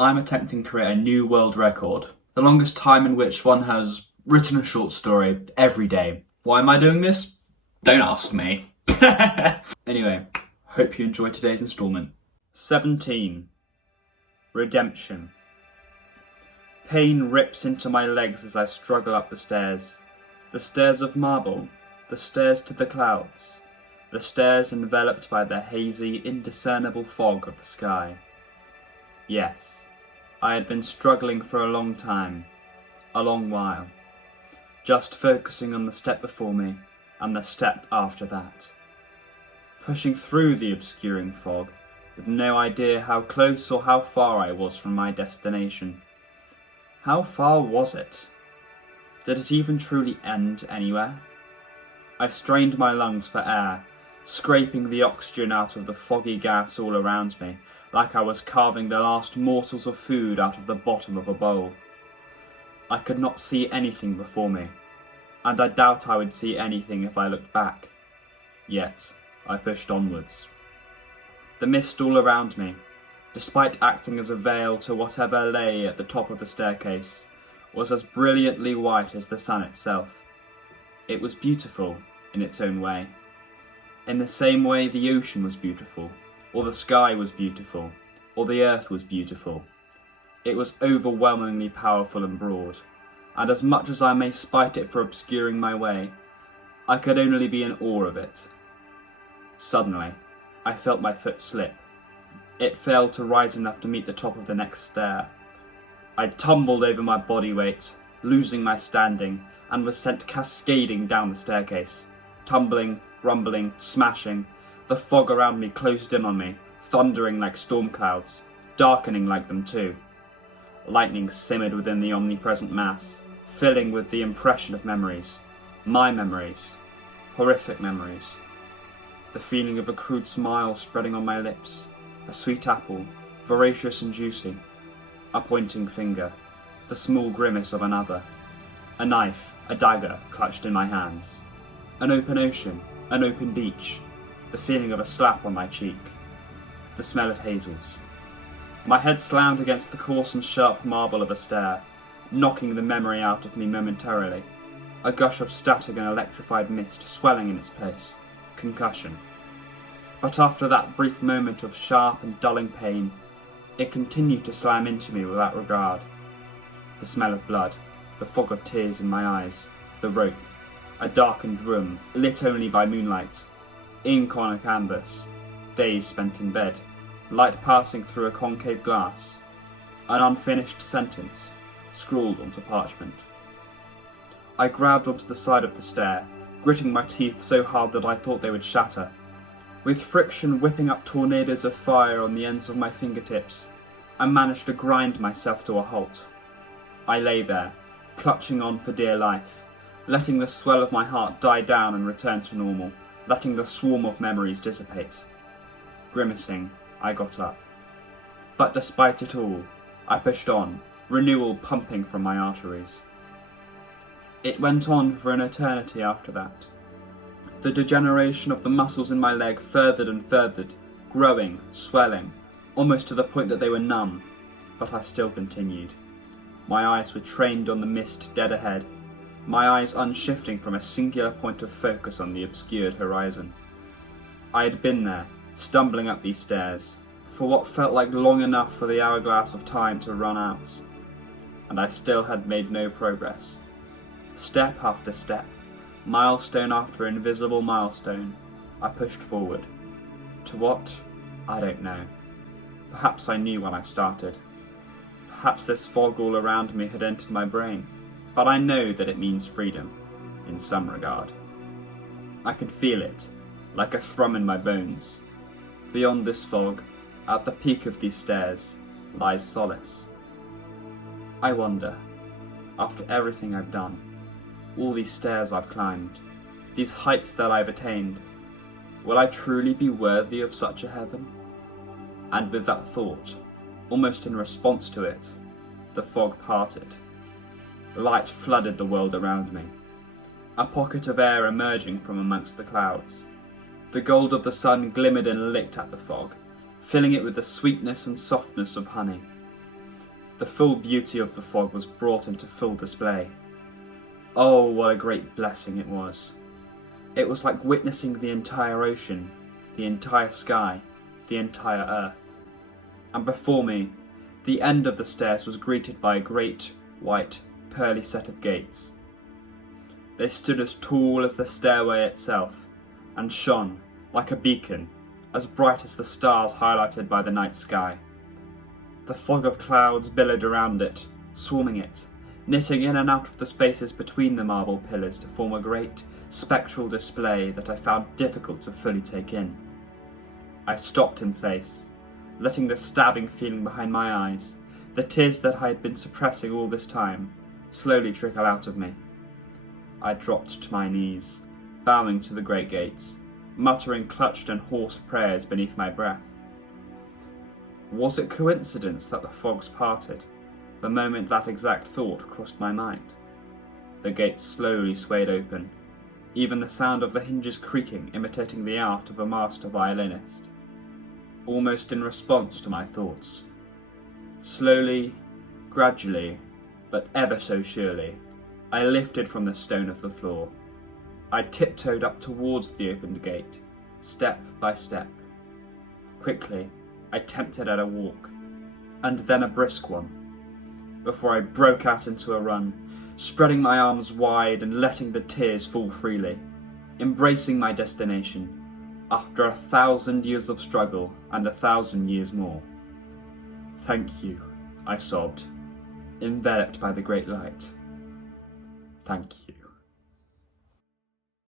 I'm attempting to create a new world record. The longest time in which one has written a short story every day. Why am I doing this? Don't ask me. Anyway, hope you enjoyed today's instalment. 17. Redemption. Pain rips into my legs as I struggle up the stairs. The stairs of marble, the stairs to the clouds, the stairs enveloped by the hazy, indiscernible fog of the sky. Yes, I had been struggling for a long time, a long while, just focusing on the step before me and the step after that. Pushing through the obscuring fog, with no idea how close or how far I was from my destination. How far was it? Did it even truly end anywhere? I strained my lungs for air, scraping the oxygen out of the foggy gas all around me, like I was carving the last morsels of food out of the bottom of a bowl. I could not see anything before me, and I doubt I would see anything if I looked back. Yet, I pushed onwards. The mist all around me, despite acting as a veil to whatever lay at the top of the staircase, was as brilliantly white as the sun itself. It was beautiful in its own way. In the same way the ocean was beautiful, or the sky was beautiful, or the earth was beautiful. It was overwhelmingly powerful and broad, and as much as I may spite it for obscuring my way, I could only be in awe of it. Suddenly, I felt my foot slip. It failed to rise enough to meet the top of the next stair. I tumbled over my body weight, losing my standing, and was sent cascading down the staircase. Tumbling, rumbling, smashing, the fog around me closed in on me, thundering like storm clouds, darkening like them too. Lightning simmered within the omnipresent mass, filling with the impression of memories. My memories. Horrific memories. The feeling of a crude smile spreading on my lips, a sweet apple, voracious and juicy, a pointing finger, the small grimace of another, a knife, a dagger clutched in my hands, an open ocean, an open beach, the feeling of a slap on my cheek, the smell of hazels. My head slammed against the coarse and sharp marble of a stair, knocking the memory out of me momentarily, a gush of static and electrified mist swelling in its place. Concussion. But after that brief moment of sharp and dulling pain, it continued to slam into me without regard. The smell of blood, the fog of tears in my eyes, the rope, a darkened room, lit only by moonlight, ink on a canvas, days spent in bed, light passing through a concave glass, an unfinished sentence, scrawled onto parchment. I grabbed onto the side of the stair, gritting my teeth so hard that I thought they would shatter. With friction whipping up tornadoes of fire on the ends of my fingertips, I managed to grind myself to a halt. I lay there, clutching on for dear life, letting the swell of my heart die down and return to normal, letting the swarm of memories dissipate. Grimacing, I got up. But despite it all, I pushed on, renewal pumping from my arteries. It went on for an eternity after that. The degeneration of the muscles in my leg furthered and furthered, growing, swelling, almost to the point that they were numb, but I still continued. My eyes were trained on the mist dead ahead, my eyes unshifting from a singular point of focus on the obscured horizon. I had been there, stumbling up these stairs, for what felt like long enough for the hourglass of time to run out, and I still had made no progress. Step after step, milestone after invisible milestone, I pushed forward. To what? I don't know. Perhaps I knew when I started. Perhaps this fog all around me had entered my brain, but I know that it means freedom, in some regard. I can feel it, like a thrum in my bones. Beyond this fog, at the peak of these stairs, lies solace. I wonder, after everything I've done, all these stairs I've climbed, these heights that I've attained, will I truly be worthy of such a heaven? And with that thought, almost in response to it, the fog parted. Light flooded the world around me, a pocket of air emerging from amongst the clouds. The gold of the sun glimmered and licked at the fog, filling it with the sweetness and softness of honey. The full beauty of the fog was brought into full display. Oh, what a great blessing it was. It was like witnessing the entire ocean, the entire sky, the entire earth. And before me, the end of the stairs was greeted by a great, white, pearly set of gates. They stood as tall as the stairway itself, and shone, like a beacon, as bright as the stars highlighted by the night sky. The fog of clouds billowed around it, swarming it, knitting in and out of the spaces between the marble pillars to form a great, spectral display that I found difficult to fully take in. I stopped in place, letting the stabbing feeling behind my eyes, the tears that I had been suppressing all this time, slowly trickle out of me. I dropped to my knees, bowing to the great gates, muttering clutched and hoarse prayers beneath my breath. Was it coincidence that the fogs parted, the moment that exact thought crossed my mind? The gates slowly swayed open, even the sound of the hinges creaking imitating the art of a master violinist, almost in response to my thoughts. Slowly, gradually, but ever so surely, I lifted from the stone of the floor. I tiptoed up towards the opened gate, step by step. Quickly, I attempted at a walk, and then a brisk one, before I broke out into a run, spreading my arms wide and letting the tears fall freely, embracing my destination, after 1,000 years of struggle and 1,000 years more. Thank you, I sobbed, enveloped by the great light. Thank you.